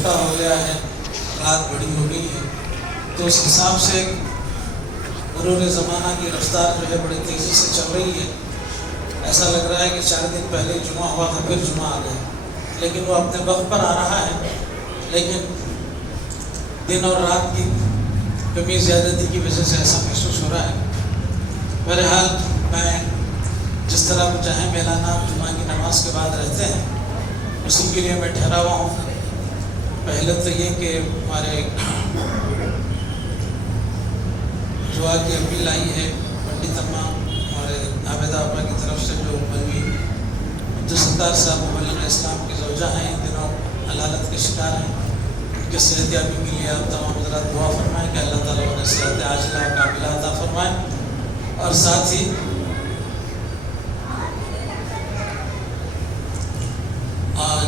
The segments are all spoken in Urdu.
چھوٹا ہو گیا ہے، رات بڑی ہو گئی ہے، تو اس حساب سے مرور زمانہ کی رفتار جو ہے بڑی تیزی سے چل رہی ہے۔ ایسا لگ رہا ہے کہ 4 دن پہلے جمعہ ہوا تھا، پھر جمعہ آ گیا، لیکن وہ اپنے وقت پر آ رہا ہے۔ لیکن دن اور رات کی کمی زیادتی کی وجہ سے ایسا محسوس ہو رہا ہے۔ بہرحال میں جس طرح چاہیں اعلانات جمعہ کی نماز کے بعد رہتے ہیں، اسی کے لیے میں ٹھہرا ہوا ہوں۔ پہلے تو یہ کہ ہمارے دعا کی اپیل آئی ہے پنڈت اماں ہمارے عابدہ ابا کی طرف سے، جو مولوی عبدالستار صاحب مبلغ اسلام کی زوجہ ہیں، ان دنوں علالت کے شکار ہیں۔ ان کی صحت یابی کے لیے آپ تمام حضرات دعا فرمائیں کہ اللہ تعالیٰ انہیں صحت عاجلہ و کاملہ عطا فرمائیں، اور ساتھ ہی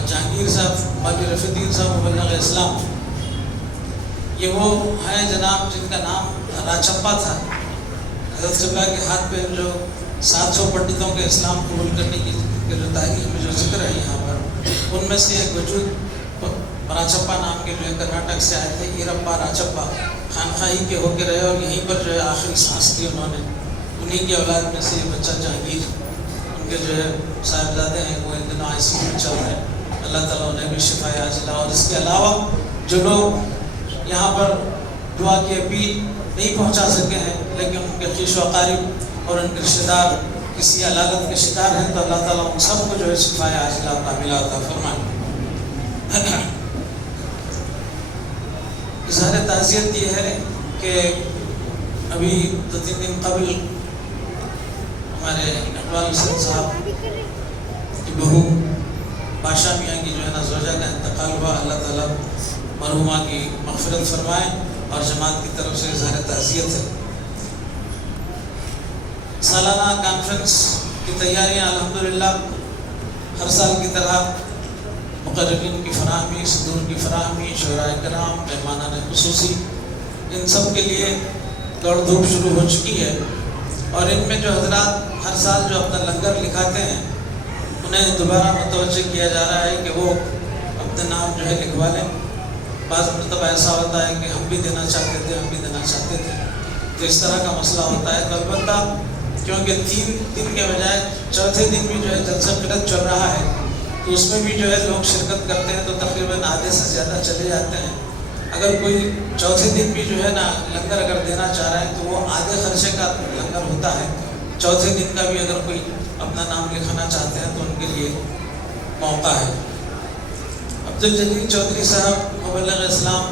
جہانگیر صاحب مولوی رفیع الدین صاحب مبلغ اسلام، یہ وہ ہیں جناب جن کا نام راچپا تھا۔ حضرت قبلہ کے ہاتھ پہ جو 700 پنڈتوں کے اسلام قبول کرنے کی جو تاریخ میں جو ذکر ہے یہاں پر، ان میں سے ایک وجود راچپا نام کے جو ہے کرناٹک سے آئے تھے، ایرپا راچپا، خانخواہی کے ہو کے رہے اور یہیں پر جو ہے آخری سانس دی انہوں نے۔ انہیں کی اولاد میں سے یہ بچہ جہانگیر، ان کے جو ہے صاحبزادے ہیں، وہ ان دنوں ICU میں چل رہے ہیں۔ اللہ تعالیٰ انہیں بھی شفائے عاجلہ، اور اس کے علاوہ جو لوگ یہاں پر دعا کی اپیل نہیں پہنچا سکے ہیں لیکن ان کے خویش و اقارب اور ان کے رشتہ دار کسی علالت کے شکار ہیں، تو اللہ تعالیٰ ان سب کو جو ہے شفائے عاجلہ و کاملہ عطا فرمائے۔ اظہار تعزیت یہ ہے کہ ابھی 2-3 دن قبل ہمارے اقبال حسین صاحب کی بہو بادشاہ میاں کی جو ہے نا زوجہ کا انتقال ہوا۔ اللہ تعالیٰ مرحومہ کی مغفرت فرمائے، اور جماعت کی طرف سے اظہار تعزیت ہے۔ سالانہ کانفرنس کی تیاریاں الحمدللہ ہر سال کی طرح مقررین کی فراہمی، صدور کی فراہمی، شعراء کرام، مہمانان خصوصی، ان سب کے لیے دوڑ دھوپ شروع ہو چکی ہے۔ اور ان میں جو حضرات ہر سال جو اپنا لنگر لکھاتے ہیں، انہیں دوبارہ متوجہ کیا جا رہا ہے کہ وہ اپنے نام جو ہے لکھوا لیں۔ بعض مرتبہ ایسا ہوتا ہے کہ ہم بھی دینا چاہتے تھے، تو اس طرح کا مسئلہ ہوتا ہے۔ تو البتہ کیونکہ 3 دن کے بجائے 4تھے دن بھی جو ہے جلسہ قرت چل رہا ہے، تو اس میں بھی جو ہے لوگ شرکت کرتے ہیں، تو تقریباً آدھے سے زیادہ چلے جاتے ہیں۔ اگر کوئی 4تھے دن بھی جو ہے نا لنگر اگر دینا چاہ رہا ہے تو وہ آدھے خرچے کا لنگر ہوتا ہے۔ 4تھے دن کا بھی اگر کوئی اپنا نام لکھانا چاہتے ہیں تو ان کے لیے موقع ہے۔ عبدالجلیل چودھری صاحب مبلغ اسلام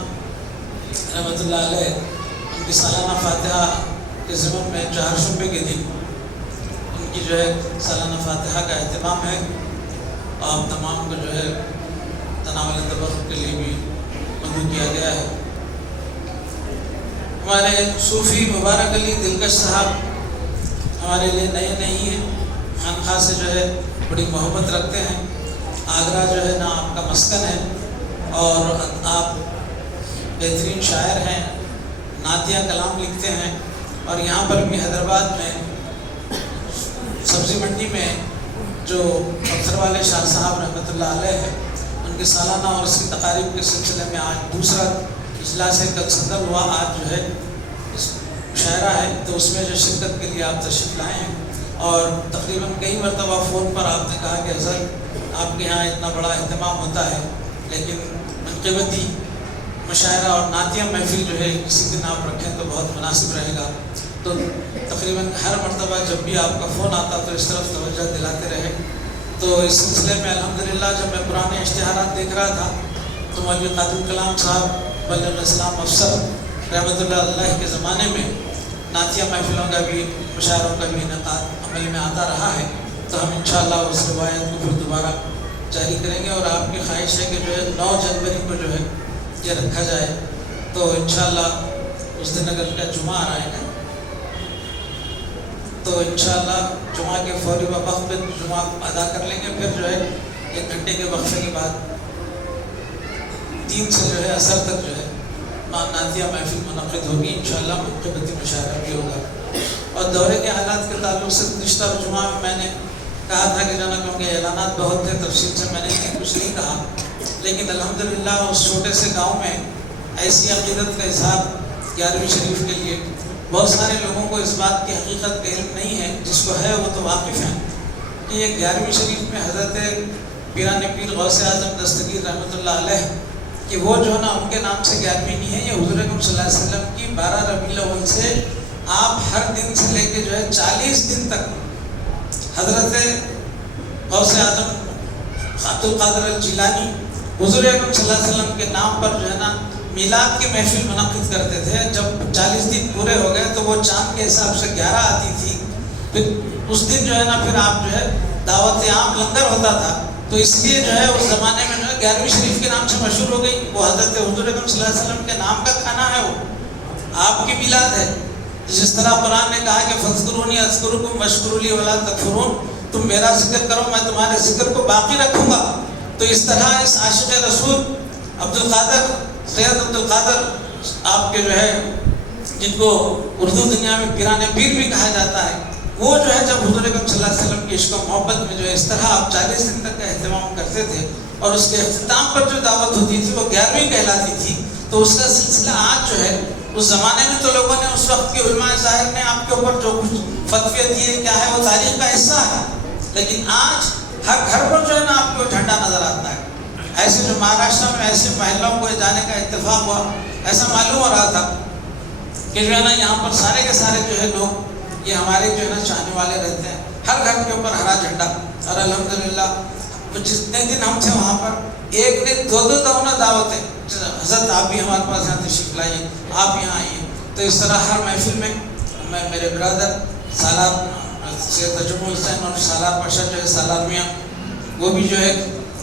رحمۃ اللہ علیہ، ان کی سالانہ فاتحہ کے ضمن میں 4 شنبے کے دن ان کی جو ہے سالانہ فاتحہ کا اہتمام ہے، اور تمام کو جو ہے تناول تبرک کے لیے بھی مدعو کیا گیا ہے۔ ہمارے صوفی مبارک علی دلکش صاحب ہمارے لیے نئے نہیں ہیں، خانقاہ سے جو ہے بڑی محبت رکھتے ہیں۔ آگرہ جو ہے نا آپ کا مسکن ہے، اور آپ بہترین شاعر ہیں، نعتیہ کلام لکھتے ہیں، اور یہاں پر بھی حیدرآباد میں سبزی منڈی میں جو پتھر والے شاہ صاحب رحمۃ اللہ علیہ ہے، ان کے سالانہ اور اس کی تقاریب کے سلسلے میں آج دوسرا اجلاس ہے، کل صدر ہوا، آج جو ہے مشاعرہ ہے، تو اس میں جو شرکت کے لیے آپ تشریف لائے ہیں۔ اور تقریباً کئی مرتبہ فون پر آپ نے کہا کہ حضرت آپ کے یہاں اتنا بڑا اہتمام ہوتا ہے، لیکن منقبتی مشاعرہ اور نعتیہ محفل جو ہے کسی دن آپ رکھیں تو بہت مناسب رہے گا۔ تو تقریباً ہر مرتبہ جب بھی آپ کا فون آتا تو اس طرف توجہ دلاتے رہے۔ تو اس سلسلے میں الحمدللہ جب میں پرانے اشتہارات دیکھ رہا تھا تو مولوی قادر کلام صاحب مبلغ اسلام افسر رحمۃ اللہ علیہ کے زمانے میں نعتیہ محفلوں کا بھی، مشاعروں کا بھی انعقاد عمل میں آتا رہا ہے، تو ہم انشاءاللہ اس روایت کو پھر دوبارہ جاری کریں گے۔ اور آپ کی خواہش ہے کہ جو ہے 9 جنوری کو جو ہے یہ رکھا جائے، تو انشاءاللہ اس دن اگر کا جمعہ آ رہا ہے تو انشاءاللہ جمعہ کے فوری وقت پہ جمعہ ادا کر لیں گے، پھر جو ہے 1 گھنٹے کے وقفے کے بعد 3 سے جو ہے عصر تک جو ہے نعتیہ محفل منعقد ہوگی، انشاءاللہ منقبتی مشاعرہ بھی ہوگا۔ اور دورے کے حالات کے تعلق سے گزشتہ جمعہ میں نے کہا تھا کہ جانا، کیونکہ اعلانات بہت تھے، تفصیل سے میں نے کچھ نہیں کہا، لیکن الحمدللہ اس چھوٹے سے گاؤں میں ایسی عقیدت کا اظہار 11ویں شریف کے لیے، بہت سارے لوگوں کو اس بات کی حقیقت کا علم نہیں ہے، جس کو ہے وہ تو واقف ہیں کہ یہ 11ویں شریف میں حضرت پیران پیر غوث اعظم دستگیر رحمۃ اللہ علیہ کہ وہ جو ہے نا ان کے نام سے 11ویں نہیں ہے، یہ حضور اکرم صلی اللہ علیہ وسلم کی 12 ربیع الاول سے آپ ہر دن سے لے کے جو ہے 40 دن تک حضرت غوث اعظم عبد القادر الجیلانی حضور اکرم صلی اللہ علیہ وسلم کے نام پر جو ہے نا میلاد کی محفل منعقد کرتے تھے۔ جب 40 دن پورے ہو گئے تو وہ چاند کے حساب سے 11 آتی تھی، پھر اس دن جو ہے نا پھر آپ جو ہے دعوت عام لنگر ہوتا تھا، تو اس لیے جو ہے اس زمانے میں جو ہے 11ویں شریف کے نام سے مشہور ہو گئی۔ وہ حضرت حضور اکرم صلی اللہ علیہ وسلم کے نام کا کھانا ہے، وہ آپ کی میلاد ہے۔ جس طرح قرآن نے کہا کہ فاذکرونی اذکرکم واشکروا لی ولا تکفرون، تم میرا ذکر کرو میں تمہارے ذکر کو باقی رکھوں گا، تو اس طرح اس عاشق رسول سید عبد القادر آپ کے جو ہے جن کو اردو دنیا میں پیران پیر بھی کہا جاتا ہے، وہ جو ہے جب حضور اکرم صلی اللہ علیہ وسلم کی عشق و محبت میں جو ہے اس طرح آپ 40 دن تک کا اہتمام کرتے تھے، اور اس کے اختتام پر جو دعوت ہوتی تھی وہ 11ویں کہلاتی تھی، تو اس کا سلسلہ آج جو ہے اس زمانے میں تو لوگوں نے اس وقت کے علماء ظاہر نے آپ کے اوپر جو کچھ فتوے دیے کیا ہے وہ تاریخ کا حصہ ہے، لیکن آج ہر گھر پر جو ہے نا آپ کو جھنڈا نظر آتا ہے۔ ایسے جو مہاراشٹر میں ایسے محلوں کو جانے کا اتفاق ہوا، ایسا معلوم ہو رہا تھا کہ جو ہے نا یہاں پر سارے کے سارے جو ہے لوگ یہ ہمارے جو ہے نا چاہنے والے رہتے ہیں، ہر گھر کے اوپر ہرا جھنڈا، اور الحمدللہ جتنے دن ہم تھے وہاں پر ایک نے دو دفعہ دعوتیں، حضرت آپ بھی ہمارے پاس یہاں تشریف لائیے، آپ یہاں آئیے، تو اس طرح ہر محفل میں میں میرے برادر سالار سید تجمل حسین اور سالار پاشا جو ہے سالار میاں، وہ بھی جو ہے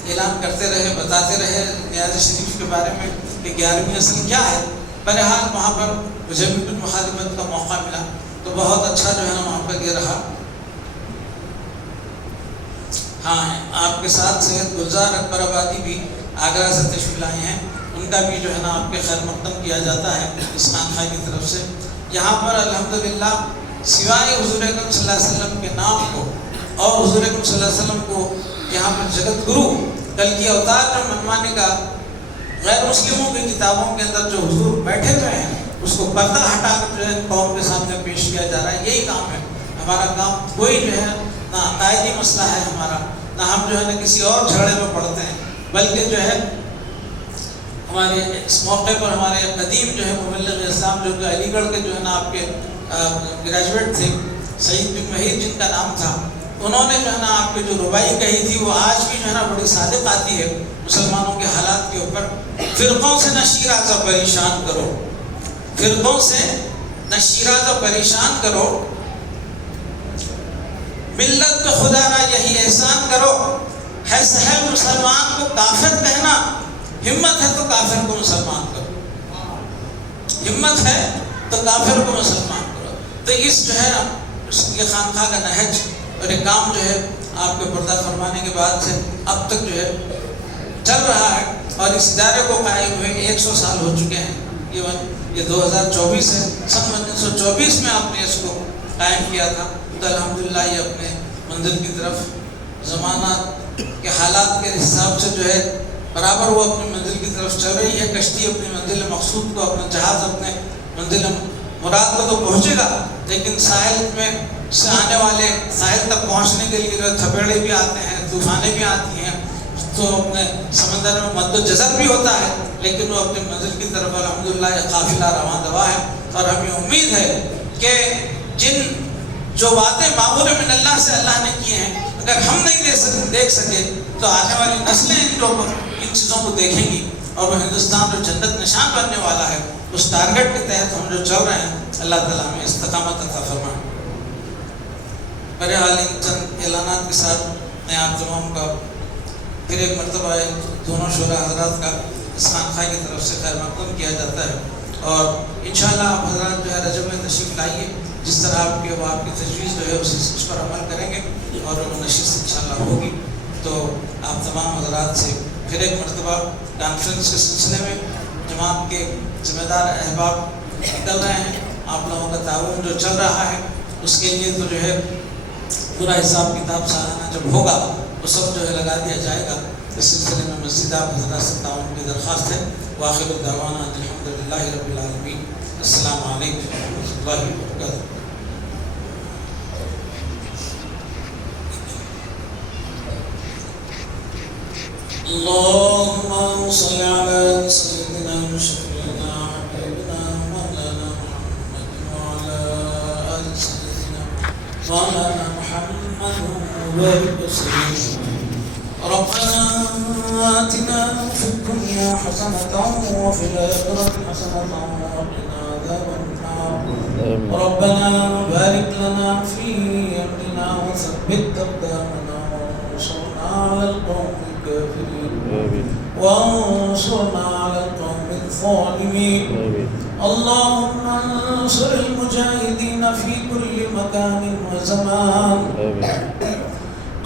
اعلان کرتے رہے، بتاتے رہے نیاز شریف کے بارے میں کہ 11ویں اصل کیا ہے۔ بہرحال وہاں پر مجھے بھی کچھ مخالفت کا موقع ملا، تو بہت اچھا جو ہے نا وہاں پر یہ رہا۔ ہاں آپ کے ساتھ سید گلزار اکبر آبادی بھی آگرہ سے تشریف لائے ہیں، ان کا بھی جو ہے نا آپ کے خیر مقدم کیا جاتا ہے اس خانقاہ کی طرف سے۔ یہاں پر الحمدللہ سوائے حضور اکرم صلی اللہ علیہ وسلم کے نام کو اور حضور اکرم صلی اللہ علیہ وسلم کو یہاں پر جگت گرو کلکی اوتار جو منوانے کا غیر مسلموں کی کتابوں کے اندر جو حضور بیٹھے ہوئے ہیں اس کو پردہ ہٹا کر جو ہے قوم کے سامنے پیش کیا جا رہا ہے۔ یہی کام ہے ہمارا کام، کوئی جو ہے نہ عقائدی مسئلہ ہے ہمارا، نہ ہم جو ہے نا کسی اور جھگڑے میں پڑتے ہیں، بلکہ جو ہے ہمارے اس موقع پر ہمارے قدیم جو ہے مبلغ اسلام جو کہ علی گڑھ کے جو ہے نا آپ کے گریجویٹ تھے سعید بن وحید جن کا نام تھا، انہوں نے جو ہے نا آپ کی جو ربائی کہی تھی وہ آج بھی جو ہے نا بڑی صادق آتی ہے مسلمانوں کے حالات کے اوپر۔ فرقوں سے نہ شیرازہ پریشان کرو، فرقوں سے نہ شیرازہ پریشان کرو، ملت پہ خدا را یہی احسان کرو، ہے سہل مسلمان کو کافر کہنا، ہمت ہے تو کافر کو مسلمان کرو، ہمت ہے تو کافر کو مسلمان کرو۔ تو اس جو ہے یہ خانقاہ کا نہج اور یہ کام جو ہے آپ کے پردہ فرمانے کے بعد سے اب تک جو ہے چل رہا ہے، اور اس ادارے کو قائم ہوئے 100 سال ہو چکے ہیں۔ یہ 2024 ہے، سن 1924 میں آپ نے اس کو قائم کیا تھا، تو الحمدللہ یہ اپنے منزل کی طرف زمانہ کے حالات کے حساب سے جو ہے برابر وہ اپنی منزل کی طرف چل رہی ہے۔ کشتی اپنی منزل مقصود کو، اپنا جہاز اپنے منزل مراد کو تو پہنچے گا، لیکن ساحل میں سے آنے والے ساحل تک پہنچنے کے لیے جو تھپیڑے بھی آتے ہیں، طوفانیں بھی آتی ہیں، تو اپنے سمندر میں مد و جزر بھی ہوتا ہے، لیکن وہ اپنی منزل کی طرف الحمدللہ یہ قافلہ رواں دوا ہے۔ اور ہمیں امید ہے کہ جن جو باتیں معمور من اللہ سے اللہ نے کیے ہیں، اگر ہم نہیں دیکھ سکے تو آنے والی نسلیں ان چیزوں کو دیکھیں گی، اور وہ ہندوستان جو جنت نشان بننے والا ہے اس ٹارگٹ کے تحت ہم جو چل رہے ہیں، اللہ تعالیٰ ہمیں استقامت عطا فرمائے۔ بہرحال ان چند اعلانات کے ساتھ میں آپ تمام کا پھر ایک مرتبہ دونوں شعراء حضرات کا اس خانقاہ کی طرف سے خیر مقدم کیا جاتا ہے، اور انشاءاللہ آپ حضرات جو ہے رجب میں تشریف لائیے، جس طرح آپ کی تجویز جو ہے اس پر عمل کریں گے اور نشست انشاءاللہ ہوگی۔ تو آپ تمام حضرات سے پھر ایک مرتبہ کانفرنس کے سلسلے میں جماعت کے ذمہ دار احباب نکل رہے ہیں، آپ لوگوں کا تعاون جو چل رہا ہے اس کے لیے تو جو ہے پورا حساب کتاب سالانہ جب ہوگا وہ سب جو ہے لگا دیا جائے گا۔ اس سلسلے میں مسجد آپ حضرات سے تعاون کی درخواست ہے. وآخر دعوانا الحمدللہ رب العالمین. السلام علیکم ورحمۃ اللہ وبرکاتہ. اللهم صل على سيدنا شفيعنا حبيبنا مولانا محمد وعلى آل سيدنا مولانا محمد وبارك وسلم. ربنا آتنا في الدنيا حسنة وفي الآخرة حسنة وقنا عذاب النار. ربنا بارك لنا في أمرنا وثبت أقدامنا وانصرنا على القوم الكافرين وانصرنا على القوم الظالمين. اللهم انصر المجاهدين في كل مكان وزمان.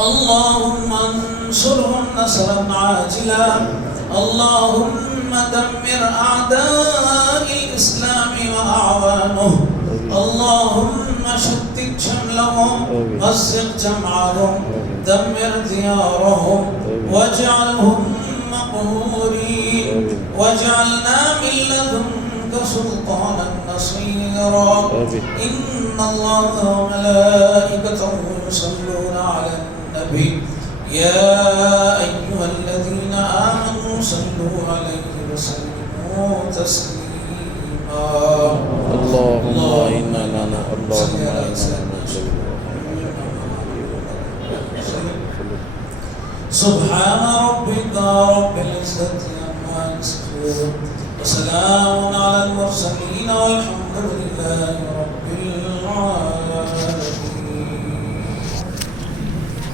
اللهم انصرهم نصرا عاجلا. اللهم دمر أعداء الإسلام وأعوانه. اللهم شتت شملهم مزق جمعهم دمر ديارهم واجعلهم مقهورين واجعلنا من لدنك سلطانا نصيرا. إن الله وملائكته يصلون على النبي يا أيها الذين آمنوا صلوا عليه وسلموا تسليما. اللهم إنا سبحان ربك رب العزة عما يصفون وسلام على المرسلين والحمد لله رب العالمين.